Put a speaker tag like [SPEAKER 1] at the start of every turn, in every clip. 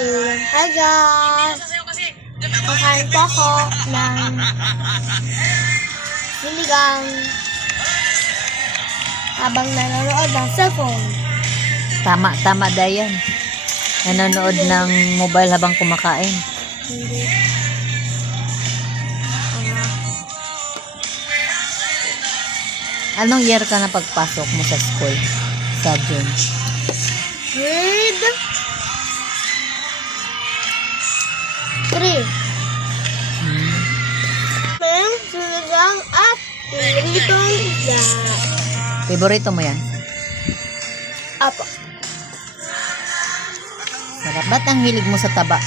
[SPEAKER 1] ulam. Hi guys! Kakain po ako ng sinigang habang nanonood ng cellphone.
[SPEAKER 2] Tama, tama Dayan. Nanonood ng mobile habang kumakain.
[SPEAKER 1] Hindi.
[SPEAKER 2] Anong year ka na pagpasok mo sa school? Sa June.
[SPEAKER 1] grade at pritong isda.
[SPEAKER 2] Favorito mo yan?
[SPEAKER 1] Apo.
[SPEAKER 2] Sarap. Ba't ang hilig mo sa taba?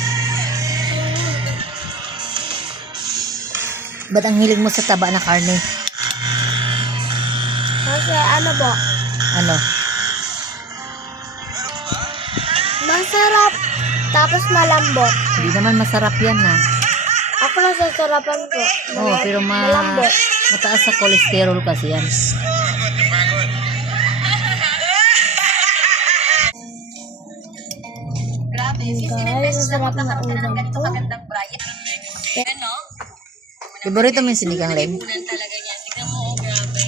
[SPEAKER 2] Ba't ang hilig mo sa taba na karne?
[SPEAKER 1] Kasi ano po,
[SPEAKER 2] Ano?
[SPEAKER 1] masarap tapos malambot.
[SPEAKER 2] Hindi naman masarap yan na.
[SPEAKER 1] Ako lang sasarapan po.
[SPEAKER 2] Oo,
[SPEAKER 1] Mal-
[SPEAKER 2] pero ma
[SPEAKER 1] malambot.
[SPEAKER 2] Mataas sa cholesterol kasi yan.
[SPEAKER 1] Guys, sasarap na ulam to.
[SPEAKER 2] Favorito mo yung sinigang lem?
[SPEAKER 3] talaga. Tignan mo, oh, grabe.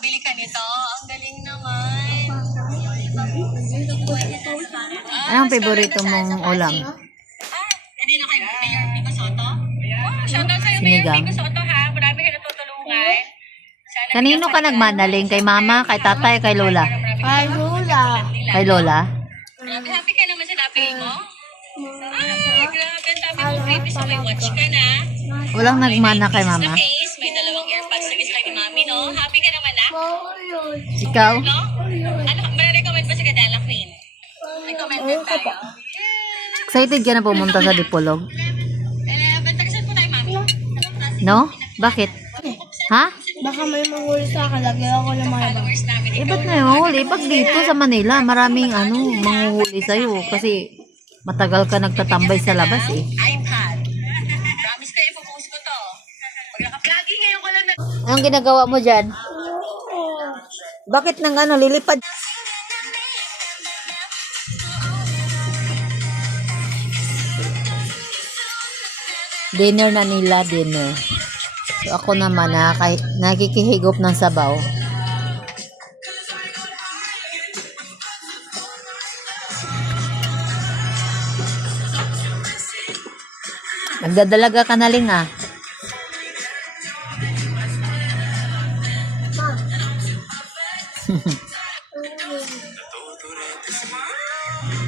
[SPEAKER 3] Bili ka nito. Ang galing naman.
[SPEAKER 2] Anong favorito mong ulam?
[SPEAKER 3] Ah, hindi na kay Mayor Pico Soto?
[SPEAKER 2] Sinigang. Kanino ka nagmanaling? Kay mama, kay tatay, kay lola?
[SPEAKER 1] Ay, hula.
[SPEAKER 2] Kay lola?
[SPEAKER 3] Happy ka naman sa napili mo? Ay, grabe. Ang dami mong baby sa may watch ka na.
[SPEAKER 2] Walang nagmana kay
[SPEAKER 3] Sa
[SPEAKER 2] mama?
[SPEAKER 3] case, may dalawang earpods sa gis ni mami, no? Happy ka naman, na?
[SPEAKER 2] Ikaw?
[SPEAKER 3] No? Ano, marirecommend ba si Kadala Queen? Recommend
[SPEAKER 1] Ayun ka
[SPEAKER 3] tayo.
[SPEAKER 2] Excited ka na pumunta sa Dipolog?
[SPEAKER 3] Eh.
[SPEAKER 2] No? Bakit? Ha?
[SPEAKER 1] Baka may manghuli sa akin. Lagyan ako ng mga ibang.
[SPEAKER 3] Namin.
[SPEAKER 2] Eh, ba't na huli? Pag dito sa Manila, maraming ano, manghuhuli sa'yo. Kasi matagal ka nagtatambay sa labas eh.
[SPEAKER 3] iPad. Promise ko, ipopost ko to. Naka-vlogging ngayon ko lang na...
[SPEAKER 2] Anong ginagawa mo dyan? Bakit nang ano, lilipad? Dinner na nila, dinner. Ako naman na kay, nakikihigop ng sabaw. Magdadalaga ka na ling ah.